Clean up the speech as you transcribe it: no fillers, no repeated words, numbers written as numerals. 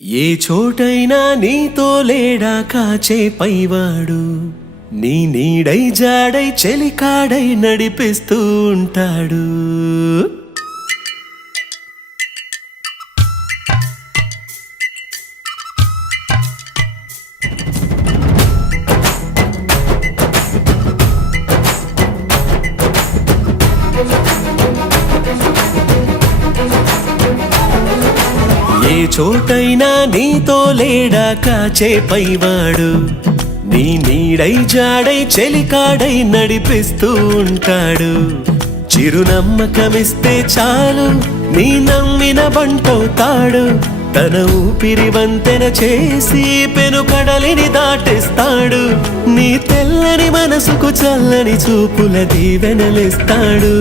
ఏ చోటైనా నీతో లేడా కాచే పైవాడు, నీ నీడై జాడై చెలికాడై నడిపిస్తూ ఉంటాడు. ఏ చోటైనా నీతో లేడా కాచే పైవాడు, నీ నీడై జాడై చెలికాడై నడిపిస్తూ ఉంటాడు. చిరునమ్మకమిస్తే చాలు నీ నమ్మిన బంటవుతాడు. తన ఊపిరి వంతెన చేసి పెను కడలిని దాటిస్తాడు. నీ తెల్లని మనసుకు చల్లని చూపుల దీవెనలిస్తాడు.